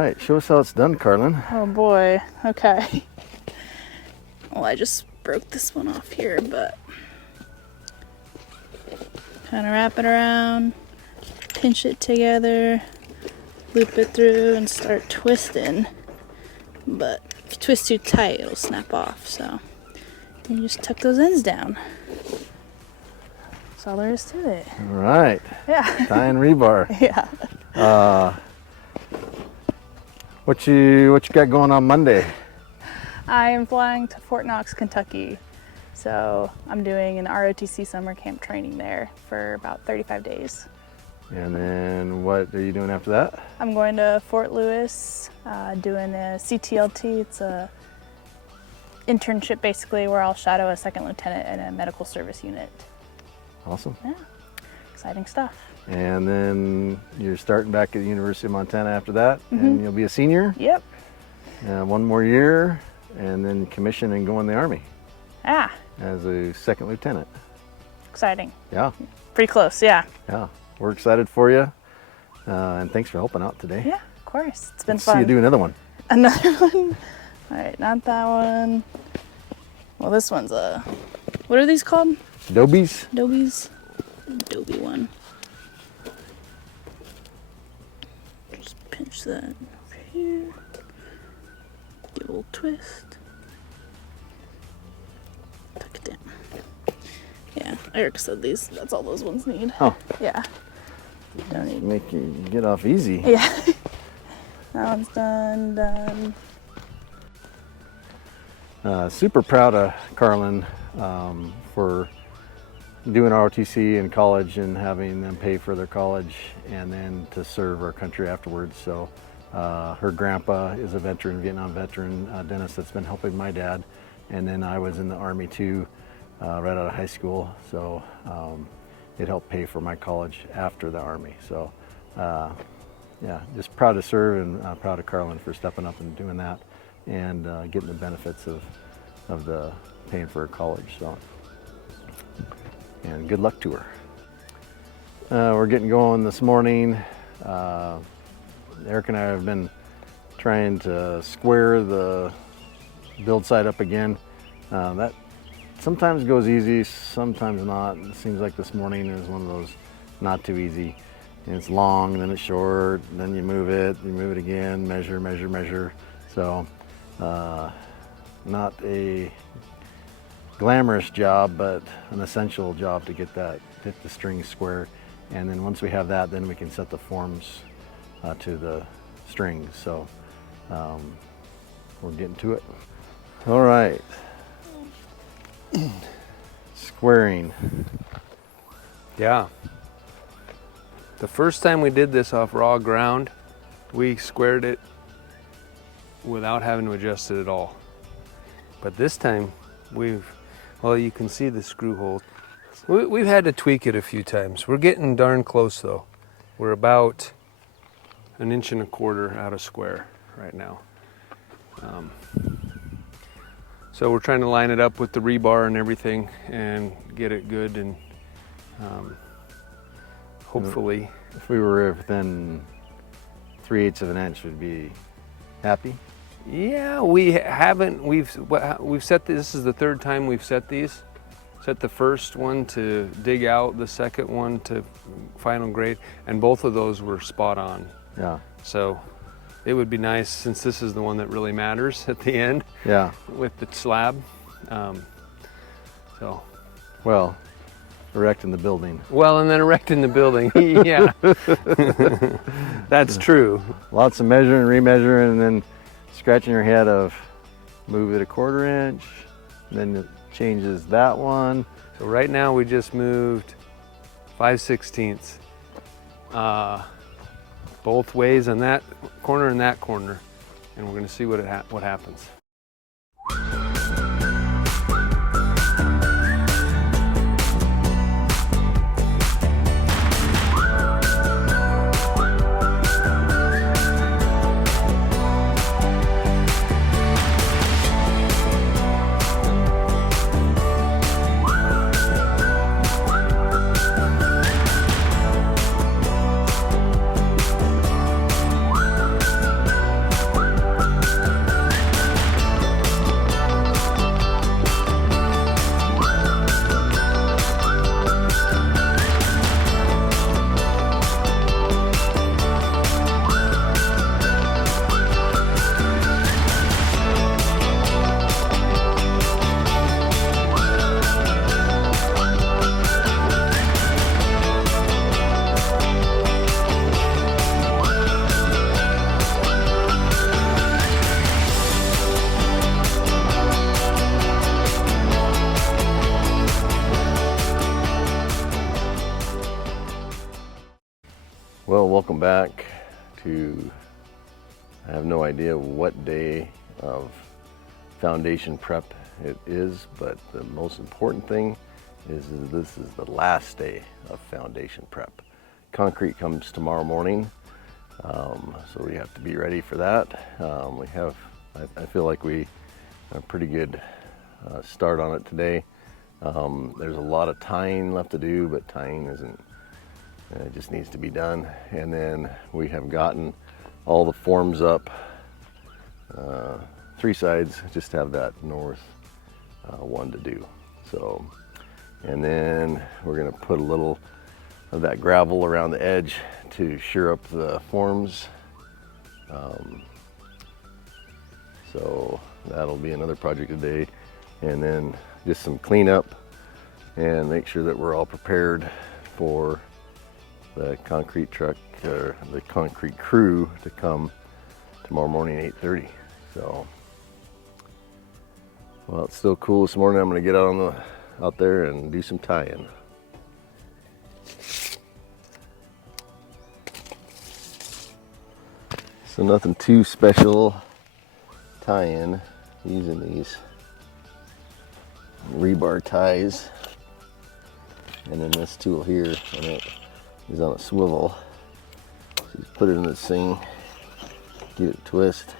right, show us how it's done, Karlyn. Oh boy, okay. Well, I just broke this one off here, but kind of wrap it around, pinch it together, loop it through, and start twisting. But if you twist too tight, it'll snap off, so then you just tuck those ends down. That's all there is to it. All right. Yeah. Tying rebar. Yeah. What you got going on Monday? I am flying to Fort Knox, Kentucky. So I'm doing an ROTC summer camp training there for about 35 days. And then what are you doing after that? I'm going to Fort Lewis, doing a CTLT. It's a internship basically where I'll shadow a second lieutenant in a medical service unit. Awesome. Yeah, exciting stuff. And then you're starting back at the University of Montana after that, and you'll be a senior. Yep. One more year, and then commission and go in the Army. Ah. As a second lieutenant. Exciting. Yeah. Pretty close, yeah. Yeah. We're excited for you, and thanks for helping out today. Yeah, of course. It's been Let's fun. see you do another one. Another one? All right, not that one. Well, this one's a, what are these called? Adobe's? Adobe's. Adobe one. Just pinch that over here. Give a little twist. Tuck it down. Yeah, Erik said these, that's all those ones need. Oh. Yeah. Don't need. Make you get off easy. Yeah. That one's done. Super proud of Karlyn for doing ROTC in college and having them pay for their college and then to serve our country afterwards. So her grandpa is a veteran, Vietnam veteran, Dennis, that's been helping my dad. And then I was in the Army too, right out of high school. So it helped pay for my college after the Army. So yeah, just proud to serve and proud of Karlyn for stepping up and doing that and getting the benefits of the paying for her college. So, and good luck to her. We're getting going this morning. Erik and I have been trying to square the build site up again. That sometimes goes easy, sometimes not. It seems like this morning is one of those not too easy. And it's long, then it's short, then you move it again, measure, measure, measure. So not a glamorous job, but an essential job to get the strings square. And then once we have that, then we can set the forms to the strings. So we're getting to it. All right. Squaring. Yeah. The first time we did this off raw ground, we squared it without having to adjust it at all. But this time, well, you can see the screw hole. We've had to tweak it a few times. We're getting darn close though. We're about 1.25 inches out of square right now. So we're trying to line it up with the rebar and everything and get it good, and hopefully. If we were within 3/8 of an inch, we'd be happy. Yeah, we haven't. We've set this is the third time we've set these. Set the first one to dig out, the second one to final grade, and both of those were spot on. Yeah. So it would be nice, since this is the one that really matters at the end. Yeah. With the slab. Well, erecting the building. Well, and then erecting the building. Yeah. That's true. Lots of measuring, remeasuring, and then scratching your head of move it 1/4 inch, then it changes that one. So right now we just moved 5/16 both ways on that corner and that corner, and we're going to see what happens. Well, welcome back to, I have no idea what day of foundation prep it is, but the most important thing is this is the last day of foundation prep. Concrete comes tomorrow morning, so we have to be ready for that. I feel like we have a pretty good start on it today. There's a lot of tying left to do, but tying isn't, it just needs to be done. And then we have gotten all the forms up, 3 sides, just have that north one to do. So, and then we're gonna put a little of that gravel around the edge to sure up the forms. So that'll be another project today. And then just some cleanup and make sure that we're all prepared for the concrete truck, or the concrete crew, to come tomorrow morning at 8:30. So, well, it's still cool this morning. I'm gonna get out there and do some tying. So nothing too special tying, using these rebar ties, and then this tool here, and it is on a swivel. So you put it in this thing, give it a twist,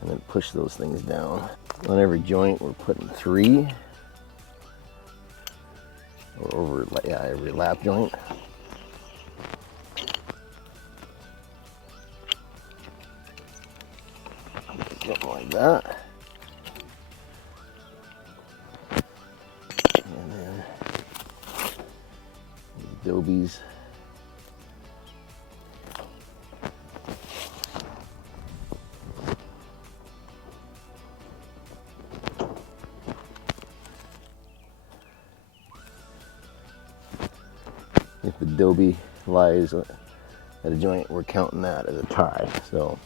and then push those things down. On every joint we're putting 3, or over, yeah, every lap joint. Something like that. And then these dobies. If the dobie lies at a joint, we're counting that as a tie. So.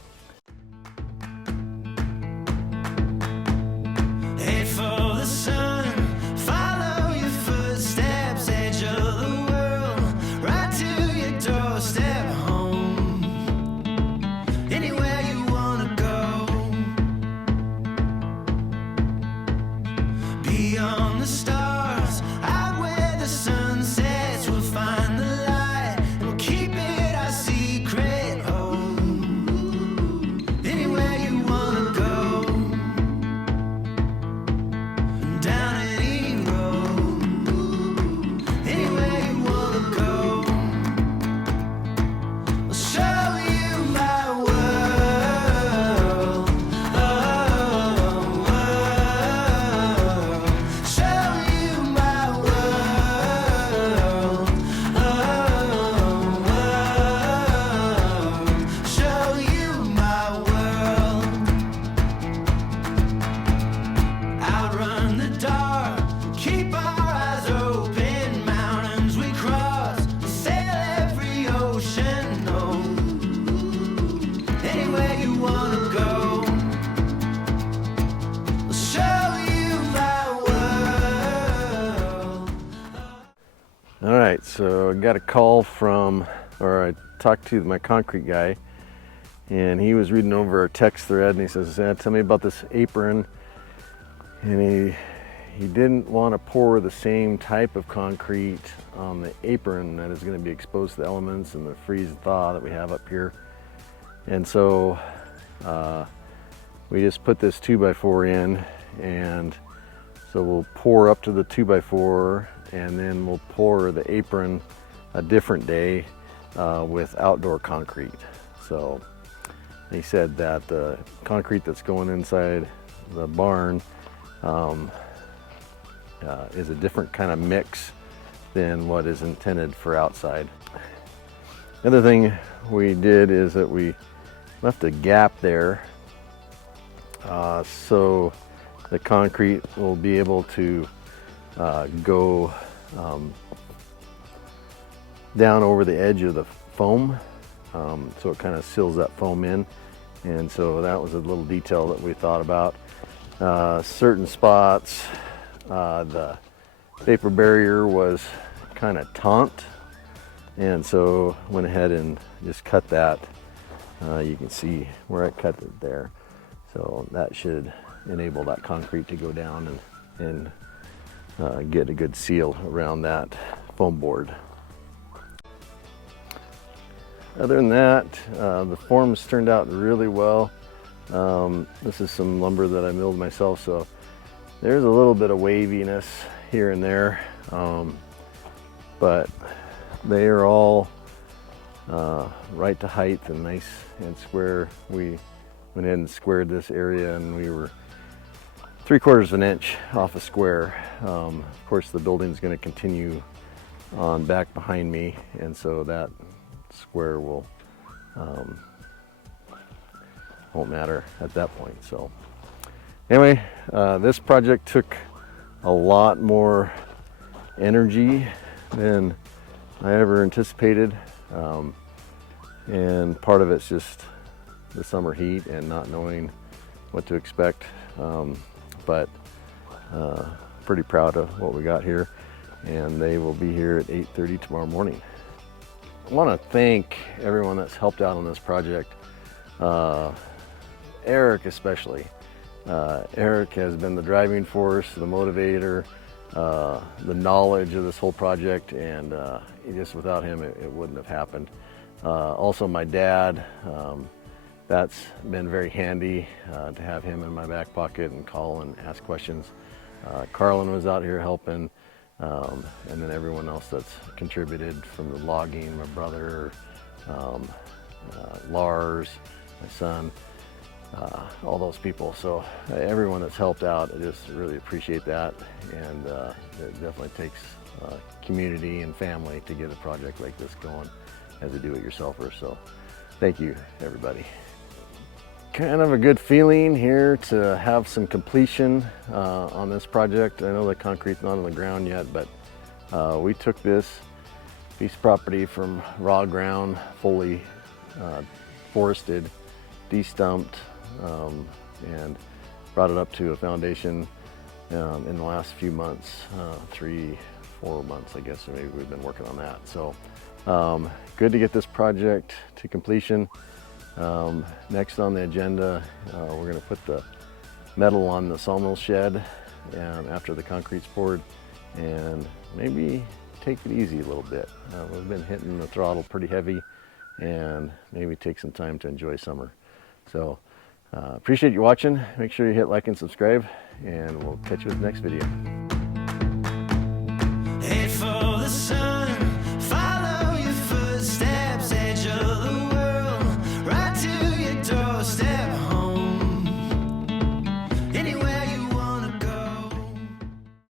All right, so I got a call from, or I talked to my concrete guy, and he was reading over our text thread, and he says, tell me about this apron. And he didn't want to pour the same type of concrete on the apron that is going to be exposed to the elements and the freeze and thaw that we have up here. And so we just put this 2x4 in, and so we'll pour up to the 2x4, and then we'll pour the apron a different day with outdoor concrete. So he said that the concrete that's going inside the barn is a different kind of mix than what is intended for outside. The other thing we did is that we left a gap there so the concrete will be able to go down over the edge of the foam, so it kind of seals that foam in. And so that was a little detail that we thought about. Certain spots, the vapor barrier was kind of taut, And so went ahead and just cut that. You can see where I cut it there. So that should enable that concrete to go down and get a good seal around that foam board. Other than that, the forms turned out really well. This is some lumber that I milled myself, so there's a little bit of waviness here and there, but they are all right to height and nice and square. We went in and squared this area, and we were 3/4 of an inch off a square. Of course, the building's going to continue on back behind me, and so that square won't matter at that point. So anyway, this project took a lot more energy than I ever anticipated, and part of it's just the summer heat and not knowing what to expect, but pretty proud of what we got here, and they will be here at 8:30 tomorrow morning. I want to thank everyone that's helped out on this project, Erik especially. Erik has been the driving force, the motivator, the knowledge of this whole project, and just without him it wouldn't have happened. Also my dad, that's been very handy to have him in my back pocket and call and ask questions. Karlyn was out here helping, and then everyone else that's contributed from the logging, my brother, Lars, my son, all those people. So everyone that's helped out, I just really appreciate that, and it definitely takes community and family to get a project like this going as a do-it-yourselfer. So thank you, everybody. Kind of a good feeling here to have some completion on this project. I know the concrete's not on the ground yet, but we took this piece of property from raw ground, fully forested, de-stumped, and brought it up to a foundation in the last few months, 3-4 months, I guess, maybe we've been working on that. So good to get this project to completion. Next on the agenda, we're going to put the metal on the sawmill shed after the concrete's poured, and maybe take it easy a little bit. We've been hitting the throttle pretty heavy, and maybe take some time to enjoy summer. So appreciate you watching. Make sure you hit like and subscribe, and we'll catch you with the next video.